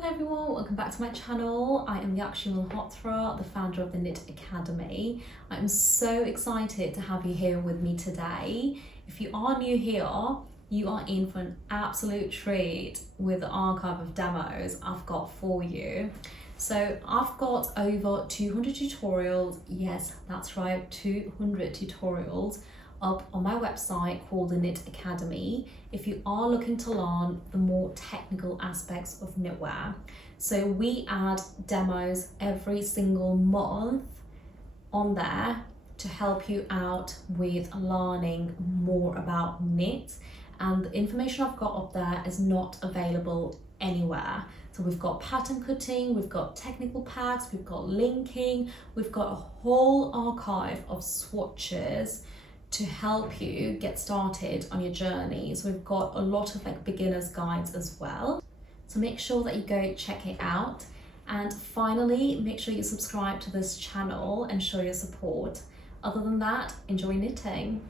Hello everyone, welcome back to my channel. I am Yakshi Malhotra, the founder of the Knit Academy. I'm so excited to have you here with me today. If you are new here, you are in for an absolute treat with the archive of demos I've got for you. So I've got over 200 tutorials, yes, that's right, 200 tutorials up on my website called the Knit Academy if you are looking to learn the more technical aspects of knitwear. So we add demos every single month on there to help you out with learning more about knit, and the information I've got up there is not available anywhere. So we've got pattern cutting, we've got technical packs, we've got linking, we've got a whole archive of swatches to help you get started on your journey. So we've got a lot of beginners guides as well. So make sure that you go check it out. And finally, make sure you subscribe to this channel and show your support. Other than that, enjoy knitting.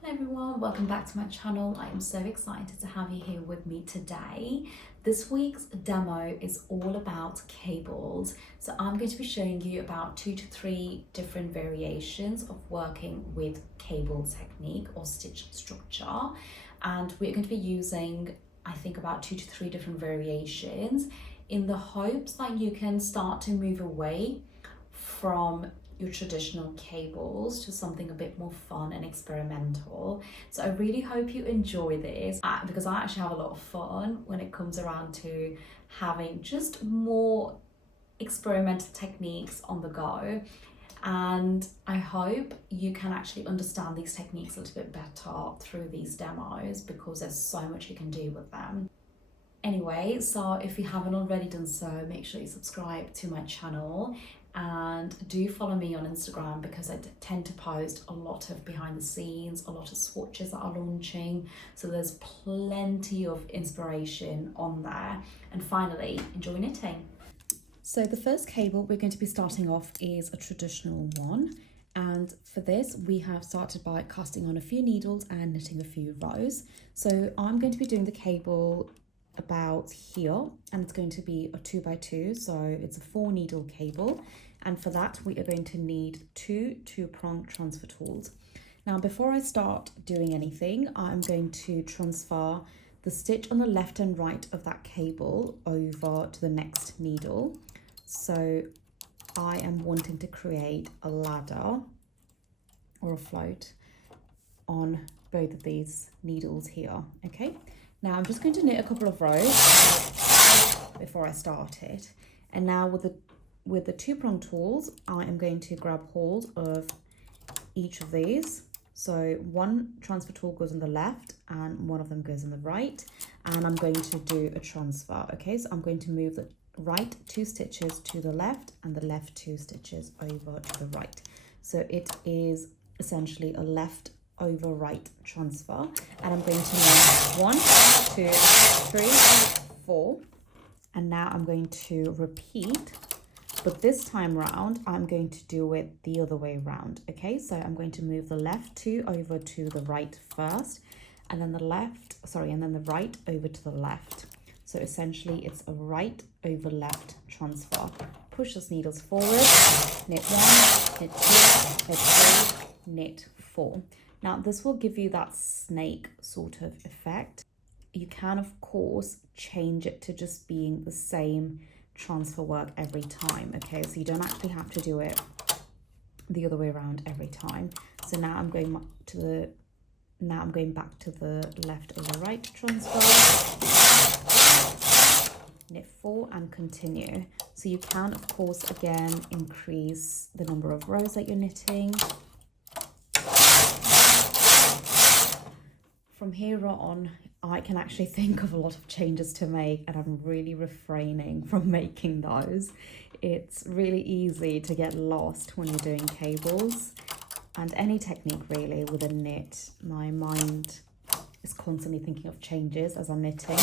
Hello everyone, welcome back to my channel. I am so excited to have you here with me today. This week's demo is all about cables. So I'm going to be showing you about 2 to 3 different variations of working with cable technique or stitch structure. And we're going to be using, I think, about 2 to 3 different variations in the hopes that you can start to move away from your traditional cables to something a bit more fun and experimental. So I really hope you enjoy this because I actually have a lot of fun when it comes around to having just more experimental techniques on the go. And I hope you can actually understand these techniques a little bit better through these demos because there's so much you can do with them. Anyway, so if you haven't already done so, make sure you subscribe to my channel and do follow me on Instagram because I tend to post a lot of behind the scenes, a lot of swatches that are launching. So there's plenty of inspiration on there. And finally, enjoy knitting. So the first cable we're going to be starting off is a traditional one. And for this, we have started by casting on a few needles and knitting a few rows. So I'm going to be doing the cable about here, and it's going to be a 2x2, so it's a 4 needle cable, and for that we are going to need 2 prong transfer tools. Now before I start doing anything, I'm going to transfer the stitch on the left and right of that cable over to the next needle. So I am wanting to create a ladder or a float on both of these needles here. Okay, now I'm just going to knit a couple of rows before I start it. And now with the 2 prong tools, I am going to grab hold of each of these. So one transfer tool goes on the left and one of them goes on the right, and I'm going to do a transfer. Okay, so I'm going to move the right 2 stitches to the left and the left 2 stitches over to the right. So it is essentially a left over right transfer, and I'm going to make 1, 2, 3, 4, and now I'm going to repeat, but this time round I'm going to do it the other way around. Okay, so I'm going to move the left 2 over to the right first, and then the right over to the left. So essentially it's a right over left transfer. Push those needles forward, knit 1, knit 2, knit 3, knit 4. Now this will give you that snake sort of effect. You can of course change it to just being the same transfer work every time. Okay, so you don't actually have to do it the other way around every time. So now I'm going back to the left over right transfer, knit 4 and continue. So you can of course again increase the number of rows that you're knitting. From here on, I can actually think of a lot of changes to make, and I'm really refraining from making those. It's really easy to get lost when you're doing cables, and any technique really with a knit. My mind is constantly thinking of changes as I'm knitting.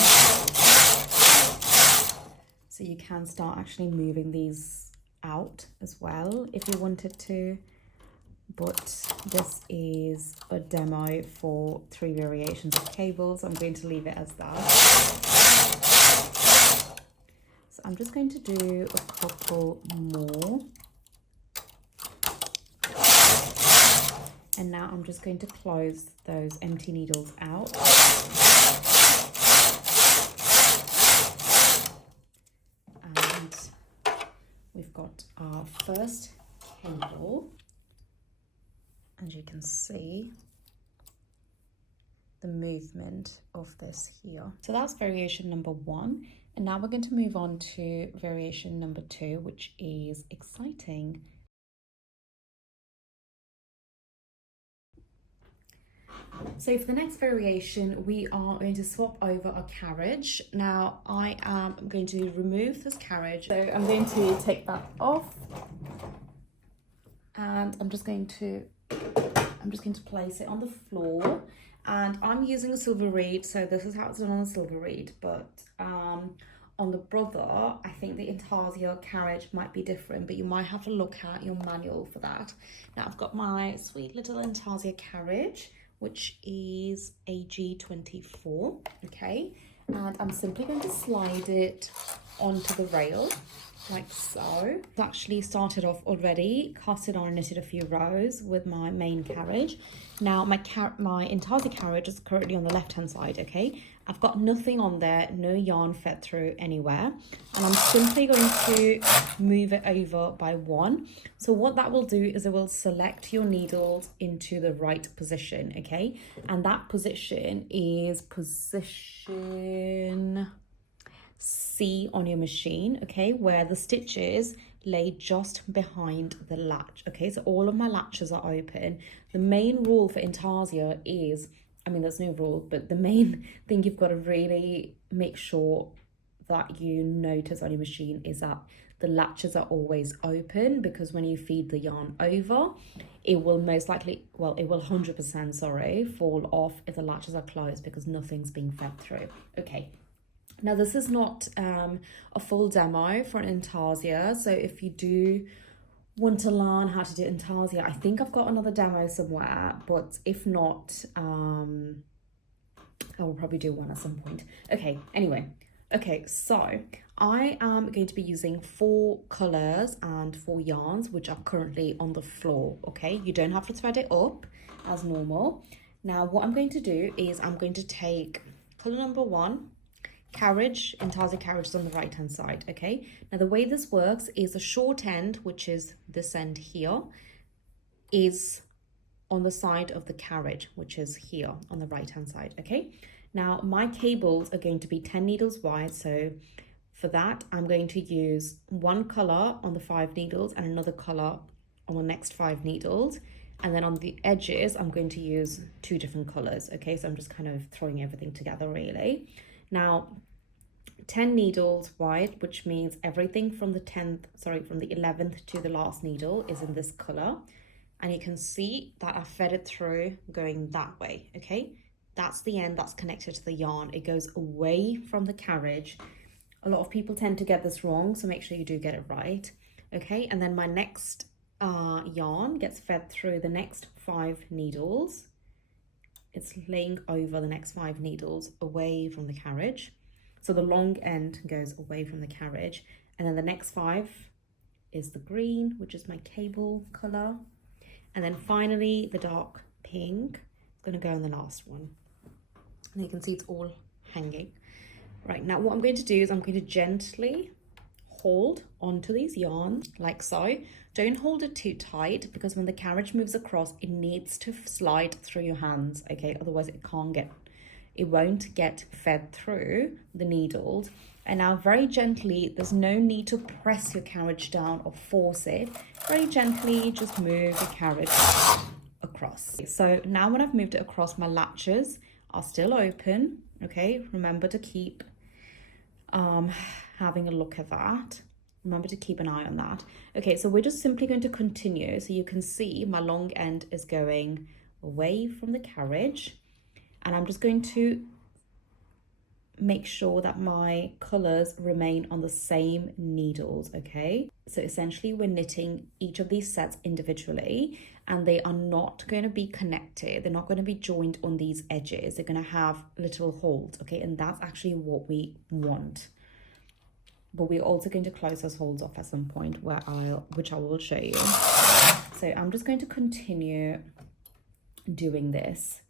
So you can start actually moving these out as well if you wanted to. But this is a demo for 3 variations of cables. I'm going to leave it as that. So I'm just going to do a couple more. And now I'm just going to close those empty needles out. And we've got our first cable. As you can see, the movement of this here. So that's variation number 1. And now we're going to move on to variation number 2, which is exciting. So for the next variation, we are going to swap over a carriage. Now I am going to remove this carriage. So I'm going to take that off, and I'm just going to place it on the floor. And I'm using a silver reed, so this is how it's done on a silver reed. But on the Brother, I think the Intarsia carriage might be different, but you might have to look at your manual for that. Now I've got my sweet little Intarsia carriage, which is a G24, okay? And I'm simply going to slide it onto the rail, like so. I've actually started off already, cast it on and knitted a few rows with my main carriage. Now my Intarsia carriage is currently on the left-hand side, okay? I've got nothing on there, no yarn fed through anywhere. And I'm simply going to move it over by 1. So what that will do is it will select your needles into the right position, okay? And that position is position C on your machine, okay, where the stitches lay just behind the latch, okay? So all of my latches are open. The main rule for Intarsia is, I mean, there's no rule, but the main thing you've got to really make sure that you notice on your machine is that the latches are always open, because when you feed the yarn over, it will most likely, well, it will 100%, sorry, fall off if the latches are closed, because nothing's being fed through. Okay. Now, this is not a full demo for an Intarsia, so if you do want to learn how to do Intarsia, I think I've got another demo somewhere, but if not, I will probably do one at some point. Okay, anyway, okay, so I am going to be using 4 colours and 4 yarns, which are currently on the floor, okay? You don't have to thread it up as normal. Now, what I'm going to do is I'm going to take colour number 1, carriage, Intarsia carriage is on the right hand side, okay? Now the way this works is the short end, which is this end here, is on the side of the carriage, which is here on the right hand side, okay? Now my cables are going to be 10 needles wide, so for that I'm going to use 1 colour on the 5 needles and another colour on the next 5 needles, and then on the edges I'm going to use 2 different colours, okay? So I'm just kind of throwing everything together really. Now, 10 needles wide, which means everything from the 11th to the last needle is in this colour. And you can see that I fed it through going that way, okay? That's the end that's connected to the yarn. It goes away from the carriage. A lot of people tend to get this wrong, so make sure you do get it right, okay? And then my next yarn gets fed through the next 5 needles. It's laying over the next 5 needles away from the carriage. So the long end goes away from the carriage. And then the next 5 is the green, which is my cable colour. And then finally, the dark pink is going to go in the last one. And you can see it's all hanging. Right, now what I'm going to do is I'm going to gently hold onto these yarns like so. Don't hold it too tight, because when the carriage moves across, it needs to slide through your hands, okay? Otherwise it won't get fed through the needles. And now very gently, there's no need to press your carriage down or force it. Very gently, just move the carriage across. So now when I've moved it across, my latches are still open, okay? Remember to keep having a look at that. Remember to keep an eye on that. Okay, so we're just simply going to continue. So you can see my long end is going away from the carriage, and I'm just going to make sure that my colours remain on the same needles, okay? So essentially we're knitting each of these sets individually, and they are not going to be connected. They're not going to be joined on these edges. They're going to have little holes, okay? And that's actually what we want. but we're also going to close those holes off at some point which I will show you. So I'm just going to continue doing this.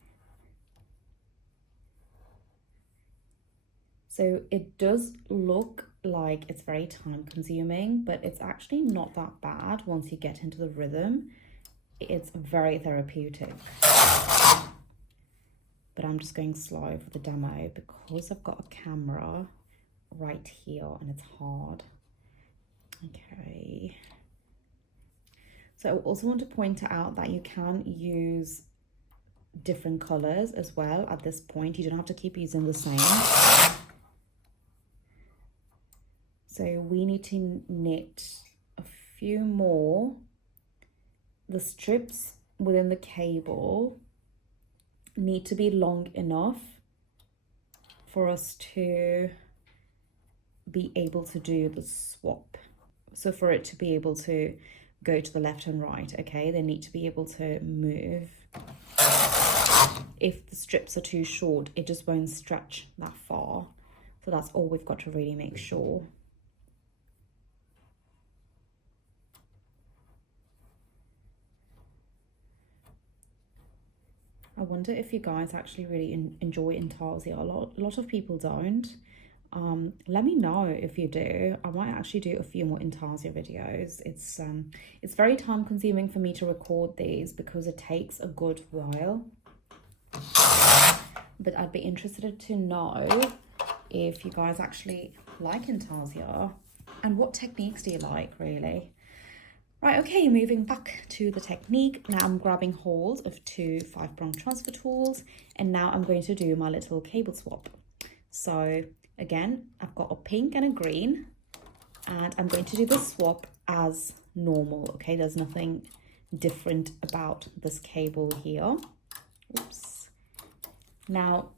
So it does look like it's very time consuming, but it's actually not that bad once you get into the rhythm. It's very therapeutic. But I'm just going slow for the demo because I've got a camera right here and it's hard. Okay. So I also want to point out that you can use different colors as well at this point. You don't have to keep using the same. So we need to knit a few more. The strips within the cable need to be long enough for us to be able to do the swap. So for it to be able to go to the left and right, okay, they need to be able to move. If the strips are too short, it just won't stretch that far. So that's all we've got to really make sure. I wonder if you guys actually really enjoy Intarsia. A lot of people don't. Let me know if you do. I might actually do a few more Intarsia videos. It's very time consuming for me to record these because it takes a good while. But I'd be interested to know if you guys actually like Intarsia and what techniques do you like, really. Right, okay, moving back to the technique. Now I'm grabbing hold of two 5-prong transfer tools, and now I'm going to do my little cable swap. So again, I've got a pink and a green, and I'm going to do the swap as normal, okay? There's nothing different about this cable here. Oops. Now,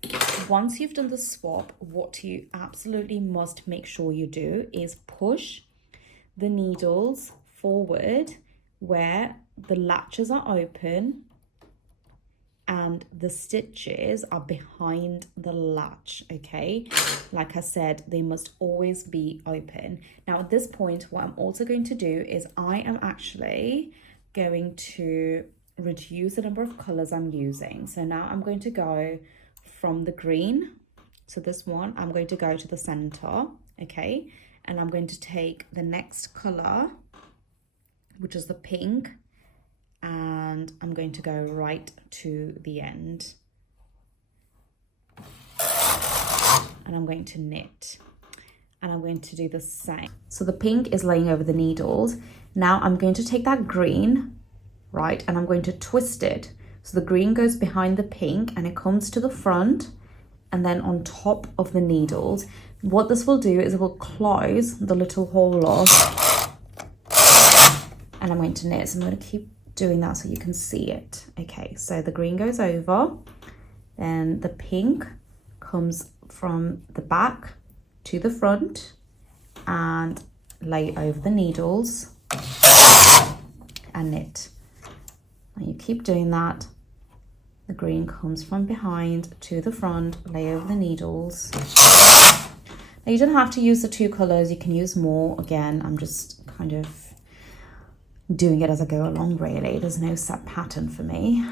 once you've done the swap, what you absolutely must make sure you do is push the needles forward where the latches are open and the stitches are behind the latch, okay? Like I said, they must always be open. Now at this point, what I'm also going to do is I am actually going to reduce the number of colors I'm using. So now I'm going to go from the green, so this one, I'm going to go to the center, okay? And I'm going to take the next color, which is the pink, and I'm going to go right to the end. And I'm going to knit. And I'm going to do the same. So the pink is laying over the needles. Now I'm going to take that green, right, and I'm going to twist it. So the green goes behind the pink and it comes to the front and then on top of the needles. What this will do is it will close the little hole off. And I'm going to knit, so I'm going to keep doing that so you can see it. Okay, so the green goes over, then the pink comes from the back to the front and lay over the needles and knit. And you keep doing that. The green comes from behind to the front, lay over the needles. Now you don't have to use the two colors, you can use more. Again, I'm just kind of doing it as I go along, really. There's no set pattern for me.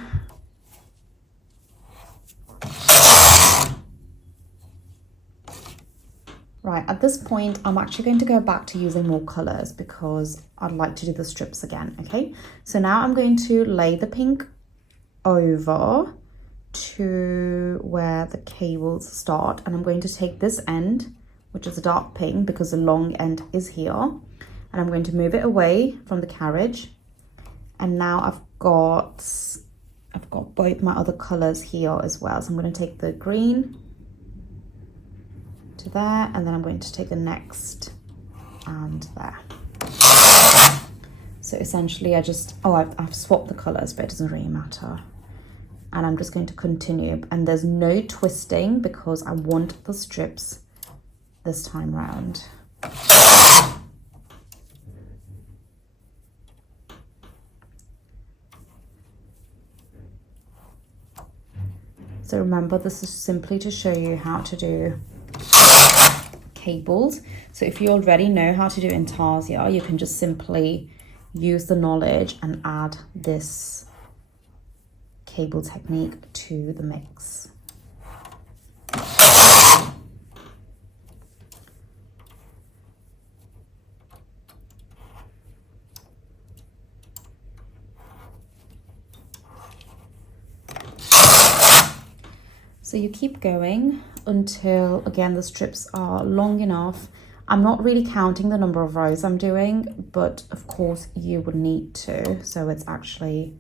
Right, at this point, I'm actually going to go back to using more colors because I'd like to do the strips again, okay? So now I'm going to lay the pink over to where the cables start, and I'm going to take this end, which is a dark pink because the long end is here, and I'm going to move it away from the carriage. And now I've got both my other colors here as well. So I'm going to take the green to there, and then I'm going to take the next and there. So essentially I've swapped the colors, but it doesn't really matter. And I'm just going to continue, and there's no twisting because I want the strips this time round. So remember, this is simply to show you how to do cables. So if you already know how to do Intarsia, you can just simply use the knowledge and add this cable technique to the mix. So you keep going until, again, the strips are long enough. I'm not really counting the number of rows I'm doing, but of course you would need to. So it's actually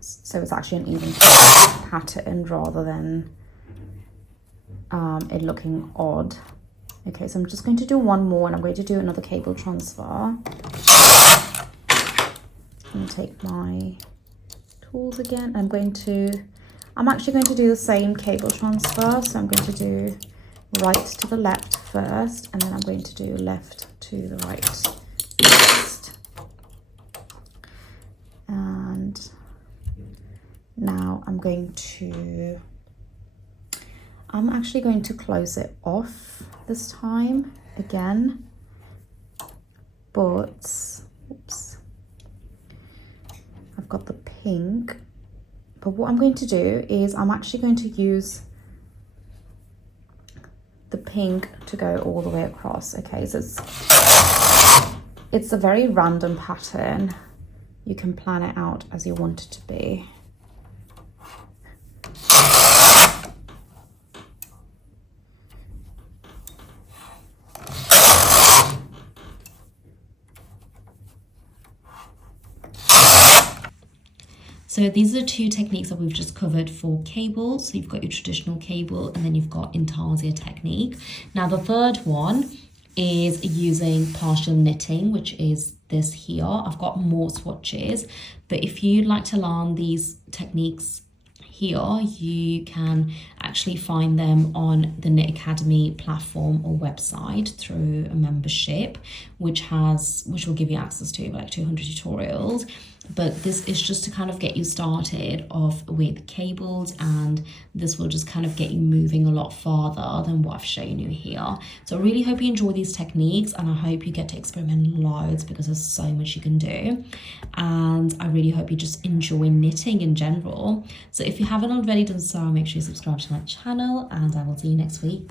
an even pattern rather than it looking odd. Okay, so I'm just going to do one more and I'm going to do another cable transfer. I'm going to take my tools again. I'm actually going to do the same cable transfer. So I'm going to do right to the left first, and then I'm going to do left to the right next. And now I'm actually going to close it off this time again, but oops, I've got the pink. But what I'm going to do is I'm actually going to use the pink to go all the way across. Okay, so it's a very random pattern. You can plan it out as you want it to be. So these are two techniques that we've just covered for cable. So you've got your traditional cable and then you've got Intarsia technique. Now the third one is using partial knitting, which is this here. I've got more swatches, but if you'd like to learn these techniques here, you can actually find them on the Knit Academy platform or website through a membership, which will give you access to like 200 tutorials. But this is just to kind of get you started off with cables, and this will just kind of get you moving a lot farther than what I've shown you here. So I really hope you enjoy these techniques, and I hope you get to experiment loads because there's so much you can do. And I really hope you just enjoy knitting in general. So if you haven't already done so, make sure you subscribe to my channel, and I will see you next week.